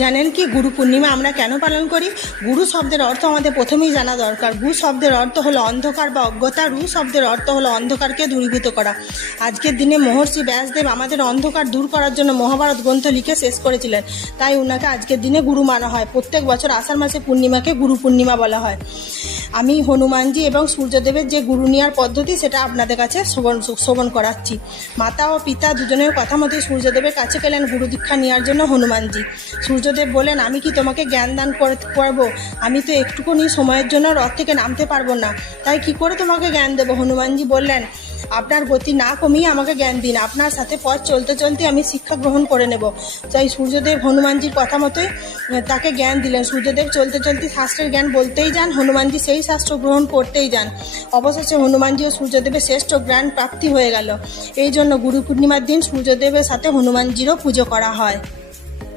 জানেন কি গুরু পূর্ণিমা আমরা কেন পালন করি? গুরু শব্দের অর্থ আমাদের প্রথমেই জানা দরকার। গু শব্দের অর্থ হলো অন্ধকার বা অজ্ঞতা, রু শব্দের অর্থ হলো অন্ধকারকে দূরীভূত করা। আজকের দিনে মহর্ষি ব্যাসদেব আমাদের অন্ধকার দূর করার জন্য মহাভারত গ্রন্থ লিখে শেষ করেছিলেন, তাই ওনাকে আজকের দিনে গুরু মানা হয়। প্রত্যেক বছর আষাঢ় মাসে পূর্ণিমাকে গুরু পূর্ণিমা বলা হয়। আমি হনুমানজি এবং সূর্যদেবের যে গুরু নেওয়ার পদ্ধতি সেটা আপনাদের কাছে শ্রবণ করাচ্ছি। মাতা ও পিতা দুজনের কথা মতোই সূর্যদেবের কাছে গেলেন গুরু দীক্ষা নেওয়ার জন্য হনুমানজি। সূর্যদেব বলেন, আমি কি তোমাকে জ্ঞান দান করবো? আমি তো একটুকুনি সময়ের জন্য রথ থেকে নামতে পারবো না, তাই কি করে তোমাকে জ্ঞান দেবো? হনুমানজি বললেন, আপনার গতি না কমিয়ে আমাকে জ্ঞান দিন, আপনার সাথে পথ চলতে চলতে আমি শিক্ষা গ্রহণ করে নেব। তাই সূর্যদেব হনুমানজির কথা মতোই তাকে জ্ঞান দিলেন। সূর্যদেব চলতে চলতে শাস্ত্রের জ্ঞান বলতেই যান, হনুমানজি সেই শাস্ত্র গ্রহণ করতেই যান। অবশেষে হনুমানজি ও সূর্যদেবের শ্রেষ্ঠ জ্ঞান প্রাপ্তি হয়ে গেল। এই জন্য গুরু পূর্ণিমার দিন সূর্যদেবের সাথে হনুমানজিরও পুজো করা হয়।